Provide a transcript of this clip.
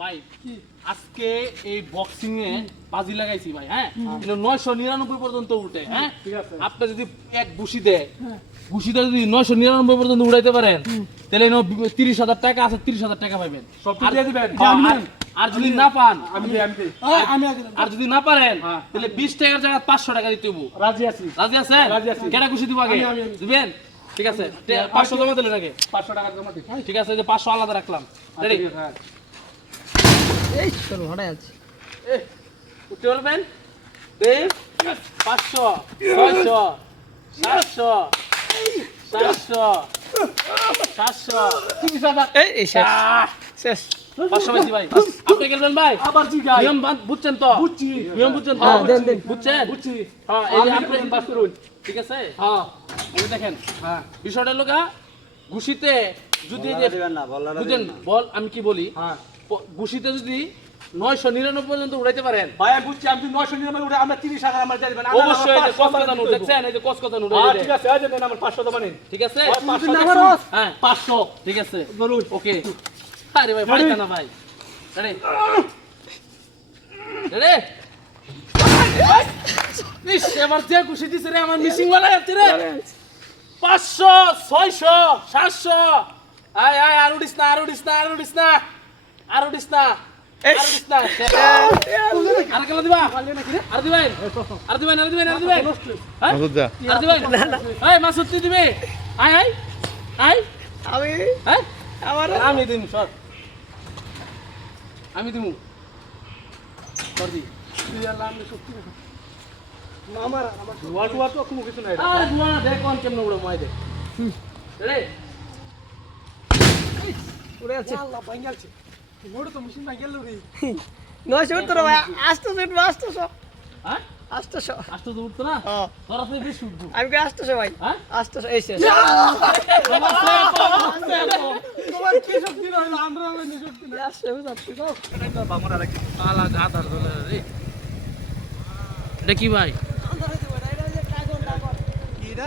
ভাই আজকে এই বক্সিং এ বাজি লাগাইছি ভাই। হ্যাঁ 999 পর্যন্ত উঠে। হ্যাঁ ঠিক আছে। আপনি যদি এক ঘুষি দেয়, ঘুষিটা যদি 999 পর্যন্ত উড়াইতে পারেন, তাহলে 30,000 টাকা আছে, 30,000 টাকা পাবেন। সব দিয়ে দিবেন। আর যদি না পান, আমি আর যদি না পারেন, তাহলে 20 টাকার জায়গায় 500 টাকা দিতে হবে। রাজি আছি। রাজি আছেন? রাজি আছি। কেটা খুশি দিব আগে? আমি। দিবেন? ঠিক আছে। 500 জমা দিলেন আগে। 500 টাকা জমা দিই। ঠিক আছে, যে 500 আলাদা রাখলাম। রেডি? হ্যাঁ। এই চলো হঠাৎ আছে উঠতে পারবেন? 500, 600, 700, 700, 700, 30,000। এই শেষ শেষ 500 বেশি ভাই। আপনি খেলবেন ভাই? আবার জি গাই। নিয়ম বুঝছেন তো? বুঝছি। নিয়ম বুঝছেন তো? হ্যাঁ, দেন। বুঝছেন? বুঝছি। হ্যাঁ, এই যে আপনি আপনি বাস করুন। ঠিক আছে? হ্যাঁ। এই দেখেন, হ্যাঁ। বিষয়টা লোকা ঘুষিতে যদি এই যে বুঝেন বল, আমি কি বলি, হ্যাঁ। ঘুষিতে যদি 999 পর্যন্ত উড়াইতে পারেন, ভাই আমি বুঝছি, আমি 999 উঠে আমরা 30,000 আমার দিয়ে দিবেন। অবশ্যই এই যে কস কথা নুট দেখছেন, এই যে কস কথা নুট, হ্যাঁ ঠিক আছে, এই যে নেন আমার 500 জমা নিন। ঠিক আছে? 500 না পারো? হ্যাঁ 500 ঠিক আছে, বলুন। ওকে। আরে ভাই পাইতা না ভাই। রেডি রেডি ইস, এবার যে খুশি দিছে রে, আমার মিসিং বালা যাচ্ছে রে। 500, 600, 700, আয় আয়, আর উঠিস না, আর উঠিস না, আর উঠিস না, আর উঠিস না, আর উঠিস না। আর খেলা দিবা? আর দিবেন? আর দিবেন? আর দিবেন? আর দিবেন? হ্যাঁ? আর দিবেন? এই মাসুদ তুই দিবি? আয় আয় আয়, আমি হ্যাঁ আমার আমি দিমু, সর, আমি দিমু, সর দি। আমার ওয়াট তো কোনো কিছু নাই। আর দুয়া দেখ কোন কেমনে উড়ে মাই দে। রে উড়ে আছে আল্লাহ ভাঙালছে। মোড় তো মেশিন ভাঙাল রে। 900 তো ভাই 800 800 হ্যাঁ 800 আসতো তো উঠতো না, হ্যাঁ তোরা তো বেশি উঠবো। আমি কি 800 ভাই হ্যাঁ 800 এই শেষ তোমার কি শক্তি রইল? আমরা মানে শক্তি না। 800 যাচ্ছে তো আলা গাদার দলে রে। এটা কি ভাই? কি রে